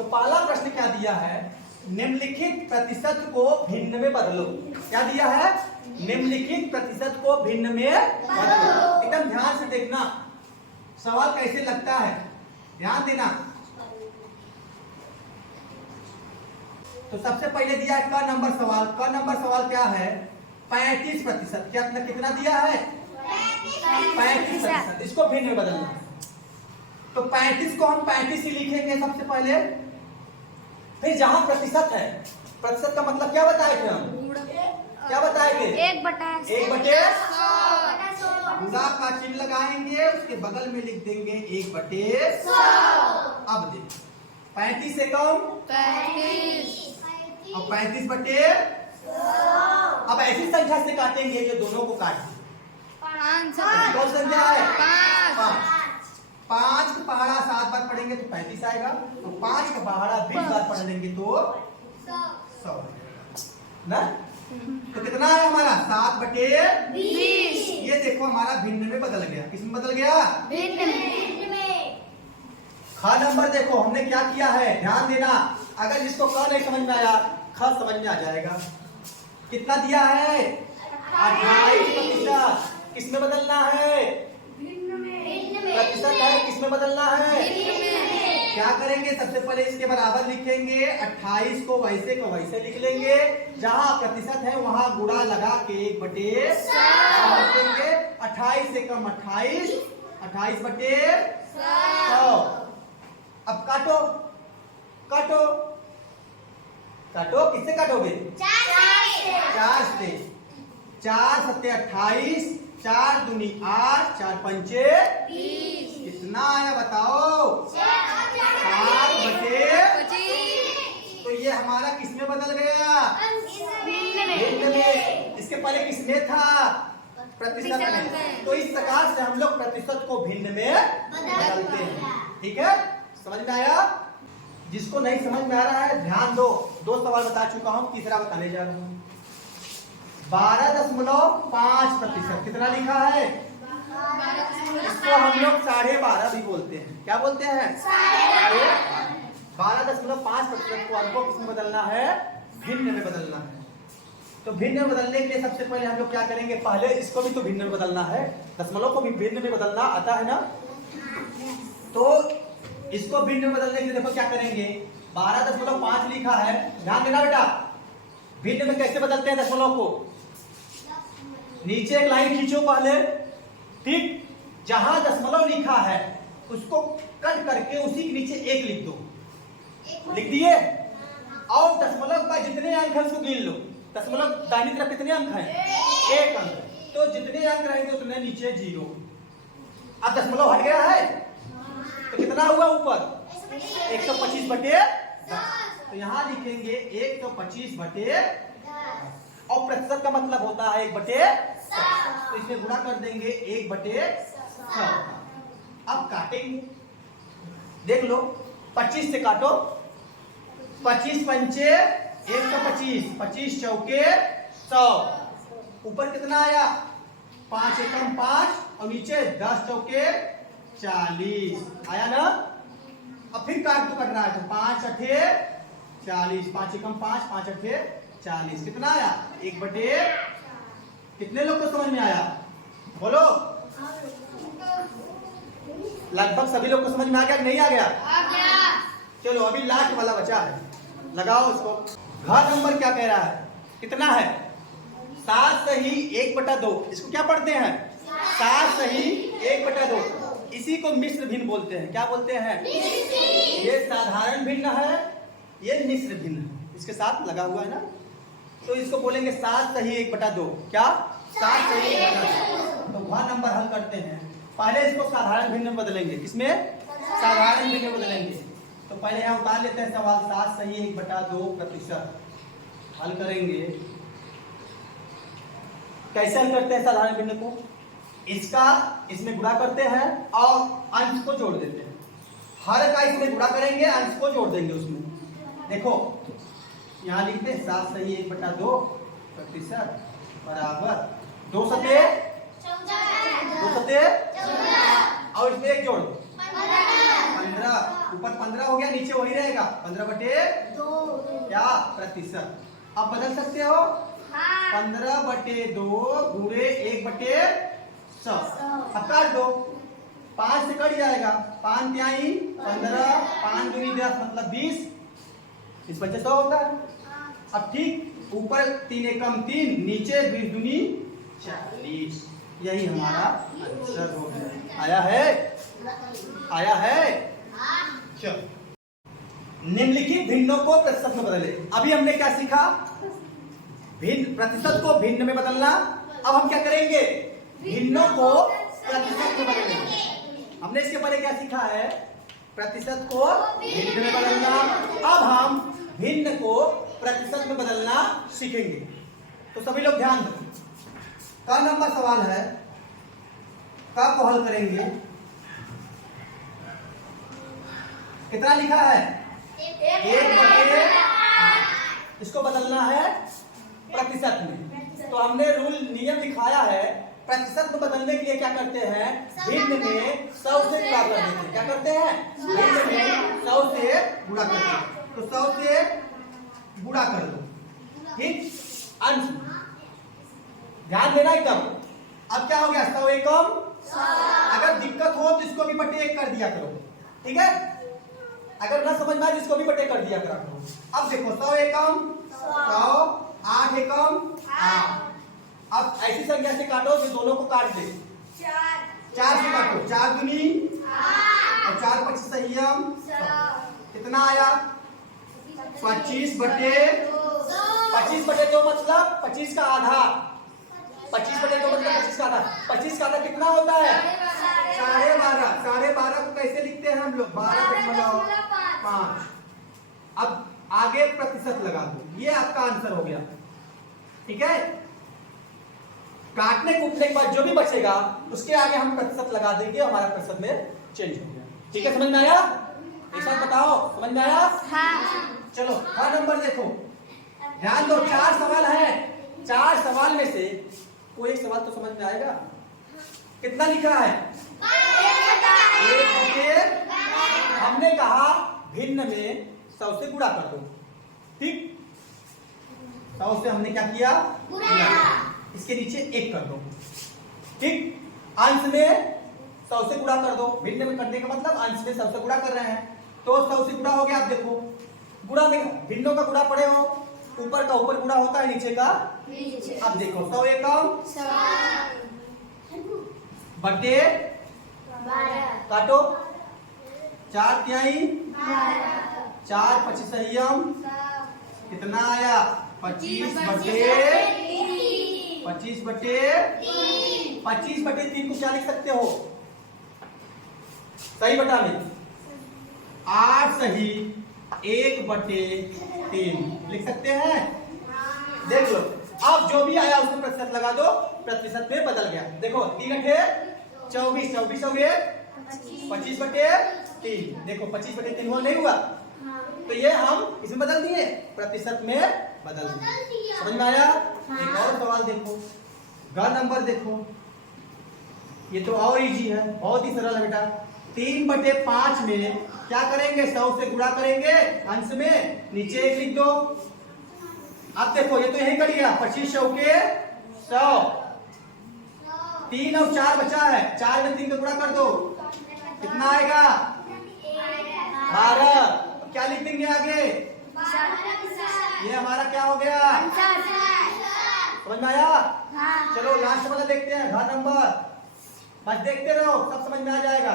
तो पहला प्रश्न क्या दिया है, निम्नलिखित प्रतिशत को भिन्न में बदलो। क्या दिया है, निम्नलिखित प्रतिशत को भिन्न में बदलो। एकदम ध्यान से देखना सवाल कैसे लगता है, ध्यान देना। तो सबसे पहले दिया है क नंबर सवाल। क नंबर सवाल क्या है, 35%। क्या कितना दिया है, 35%। इसको भिन्न में बदलना है। तो 35 को हम 35 ही लिखेंगे सबसे पहले। फिर जहां प्रतिशत है, प्रतिशत का मतलब क्या बताए थे हम, क्या बताए थे, 1/100। गुणा का चिन्ह लगाएंगे, उसके बगल में लिख देंगे 1/100। अब देख 35 से कम 35 और 35/100। अब ऐसी संख्या से काटेंगे जो दोनों को काट दे। कौन संख्या है, 5। 5 का पहाड़ा 7 बार पढ़ेंगे तो 35 आएगा। तो 5 का पहाड़ा 20 बार पढ़ लेंगे तो 100 ना। तो कितना है हमारा, 7/20। ये देखो हमारा भिन्न में बदल गया। किसमें बदल गया, भिन्न में। ख नंबर देखो हमने क्या किया है, ध्यान देना। अगर जिसको क नहीं समझ में आया, ख समझ में आ जाएगा। कितना दिया है, 28%। किसमें बदलना है, प्रतिशत है, किसमें बदलना है, क्या करेंगे, सबसे पहले इसके बराबर लिखेंगे। 28 को वैसे लिख लेंगे। जहां प्रतिशत है वहां गुणा लगा के 1/100 लिखेंगे। 28 से कम 28, 28/100। अब काटो काटो काटो, किससे काटोगे, 4 से। 4 सत्ते 28, 4 दूनी 8, 4 पंचे 20। कितना आया बताओ, 7/25। तो ये हमारा किसमें बदल गया, भिन्न में। इसके पहले किसमें था, प्रतिशत में। तो इस प्रकार से हम लोग प्रतिशत को भिन्न में बदलते हैं। ठीक है, समझ में आया। जिसको नहीं समझ में आ रहा है ध्यान दो, 2 सवाल बता चुका हूं, तीसरा बताने जा रहा हूं। 12.5%। कितना लिखा है, इसको हम लोग 12.5 भी बोलते हैं। क्या बोलते हैं, 12.5% को हमको किसमें बदलना है, भिन्न में बदलना है। तो भिन्न में बदलने के लिए सबसे पहले हम लोग क्या करेंगे, पहले इसको भी तो भिन्न में बदलना है, दशमलव को भी भिन्न में बदलना आता है ना। तो इसको भिन्न में बदलने के लिए देखो क्या करेंगे, 12.5 लिखा है, ध्यान देना बेटा। भिन्न में कैसे बदलते हैं दशमलव को, नीचे एक लाइन खींचो पहले, ठीक। जहां दशमलव लिखा है उसको कट करके उसी के नीचे 1 लिख दो, लिख दिए। और दशमलव का जितने अंक है उसको गिन लो। दशमलव दाहिनी तरफ कितने अंक हैं, 1 अंक। तो जितने अंक रहेंगे उतने नीचे 0। अब दशमलव हट गया है तो कितना हुआ ऊपर, 125/10। तो यहाँ लिखेंगे 125/10। और प्रतिशत का मतलब होता है 1/100। तो इसमें गुणा कर देंगे 1/100। अब काटेंगे, देख लो 25 से काटो, 25 पंचे 125, 25 चौके 100। ऊपर कितना आया, 5 एकम 5 और नीचे 10 चौके 40 आया ना। अब फिर काट तो कट रहा है, तो 5 अठे 40, 5 एकम 5, 5 अठे 40। कितना आया, 1/1। कितने लोग को समझ में आया, बोलो। लगभग सभी लोग को समझ में आ गया कि नहीं आ गया, चलो अभी लास्ट वाला बचा है, लगाओ उसको। घ नंबर क्या कह रहा है, कितना है, 7 सही 1/2। इसको क्या पढ़ते हैं, 7 सही 1/2। इसी को मिश्र भिन्न बोलते हैं। क्या बोलते हैं, ये साधारण भिन्न है, ये मिश्र भिन्न है, इसके साथ लगा हुआ है ना। तो इसको बोलेंगे 7 सही 1/2। क्या, 7 सही 1/2। तो वह नंबर हल करते हैं। पहले इसको साधारण भिन्न में बदलेंगे, किसमें, साधारण भिन्न में बदलेंगे। तो पहले यहाँ उतार लेते हैं सवाल, 7 सही 1/2%। हल करेंगे, कैसे हल करते हैं साधारण भिन्न को, इसका इसमें गुणा करते हैं और अंश को जोड़ देते हैं। हर का इसमें गुणा करेंगे, अंश को जोड़ देंगे उसमें। देखो यहाँ लिखते हैं 7 सही 1/2% बराबर 2 सत्ते 2 सत्ते और इसमें 1 जोड़ 15। 15 ऊपर 15 हो गया, नीचे वही रहेगा 15/2 क्या प्रतिशत। अब बदल सकते हो 15/2 गुणे 1/100। अब काट दो, 5 से कट जाएगा, 5 त्याई 15, 5 दूनी 10 मतलब 20, इस 100 होता है। अब ठीक ऊपर 3 एकम 3, नीचे 20 दूनी 40, यही हमारा आंसर हो गया। आया है, आया है। चलो निम्नलिखित भिन्नों को प्रतिशत में बदले। अभी हमने क्या सीखा, भिन्न प्रतिशत को भिन्न में बदलना। अब हम क्या करेंगे, भिन्नों को प्रतिशत में बदलेंगे। हमने इसके पहले क्या सीखा है, प्रतिशत को भिन्न में बदलना। अब हम भिन्न को प्रतिशत में बदलना सीखेंगे। तो सभी लोग ध्यान दो, का नंबर सवाल है, का को हल करेंगे। कितना लिखा है, 1/8। इसको बदलना है प्रतिशत में। तो हमने रूल नियम दिखाया है, प्रतिशत में बदलने के लिए क्या करते हैं, भिन्न में 100 से गुणा कर देते हैं। क्या करते हैं, भिन्न में 100 से गुणा करते हैं। तो 100 से गुणा कर दो, ठीक। अंश ध्यान देना एकदम। अब क्या हो गया, 100 एकम 100। अगर दिक्कत हो तो इसको भी बटे 1 कर दिया करो, ठीक है। अगर ना समझ में आए तो इसको भी बटे कर दिया करो। अब देखो 100 एकम 100, 8 एकम 8। अब ऐसी संख्या से काटो कि दोनों को काट दे, 4 से काटो, 4 दूनी और 4 25 संयम, कितना आया 25/2 मतलब 25 का आधा। 25/2 मतलब 25 का आधा। 25 का आधा कितना होता है, 12.5। 12.5 को कैसे लिखते हैं हम लोग, 12.5। अब आगे प्रतिशत लगा दो, ये आपका आंसर हो गया, ठीक है। काटने कूटने के बाद जो भी बचेगा उसके आगे हम प्रतिशत लगा देंगे, हमारा प्रतिशत में चेंज हो गया, ठीक है। समझ में आया, एक साथ बताओ, समझ में आया। चलो हाँ नंबर देखो, ध्यान दो, 4 सवाल है। 4 सवाल में से कोई एक सवाल तो समझ में आएगा। कितना लिखा है, 1/8। हमने कहा भिन्न में 100 से गुणा कर दो, ठीक। 100 से हमने क्या किया, इसके नीचे 1 कर दो, ठीक। अंश में 100 से गुणा कर दो, भिन्न में करने का मतलब अंश में 100 से गुणा कर रहे हैं, तो 100 से गुणा हो गया। अब देखो गुणा में भिन्नों का गुणा पड़े हो, ऊपर का ऊपर गुणा होता है, नीचे का नीचे। अब देखो 100 एकम 100 बटे 12 काटो, 4 तिहाई 12, 4 25 संयम, कितना आया 25/3। 25/3 को क्या लिख सकते हो, सही बटा में 8 सही 1/3 लिख सकते हैं। देख लो, अब जो भी आया उसमें प्रतिशत लगा दो, प्रतिशत में बदल गया। देखो 3 अठे 24, 24 हो गए 25/3। देखो 25/3 हुआ, नहीं हुआ, तो ये हम इसमें बदल दिए, प्रतिशत में बदल दिए। समझ में आया। एक और सवाल देखो, ग नंबर देखो, ये तो और इजी है, बहुत ही सरल है बेटा। 3/5 में क्या करेंगे, 100 से गुणा करेंगे, अंश में नीचे 1 लिख दो। अब देखो ये तो यही कर गया, 25 चौके 100, 3 और 4 बचा है, 4 में 3 का गुणा कर दो, कितना आएगा 12। क्या लिख देंगे आगे, ये हमारा क्या हो गया, समझ में आया। चलो लास्ट वाला देखते हैं, घ नंबर, बस देखते रहो, सब समझ में आ जाएगा।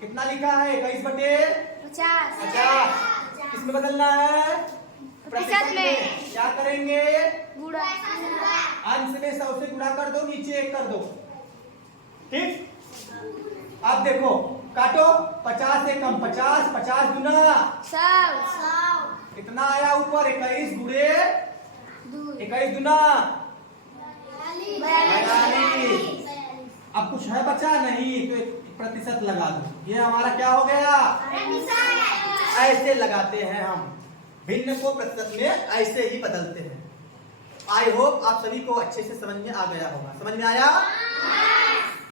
कितना लिखा है, 21/50। किसमें बदलना है, प्रतिशत में। क्या करेंगे, अंश में 100 से गुणा कर दो, नीचे 1 कर दो, ठीक। अब देखो काटो, 50 से कम 50, 50 गुना 100, कितना आया ऊपर 21 गुणे 21 गुना 42। अब कुछ है बचा नहीं, तो प्रतिशत लगा दो, ये हमारा क्या हो गया, ऐसे लगाते हैं हम भिन्न को प्रतिशत में, ऐसे ही बदलते हैं। आई होप आप सभी को अच्छे से समझ में आ गया होगा। समझ में आया।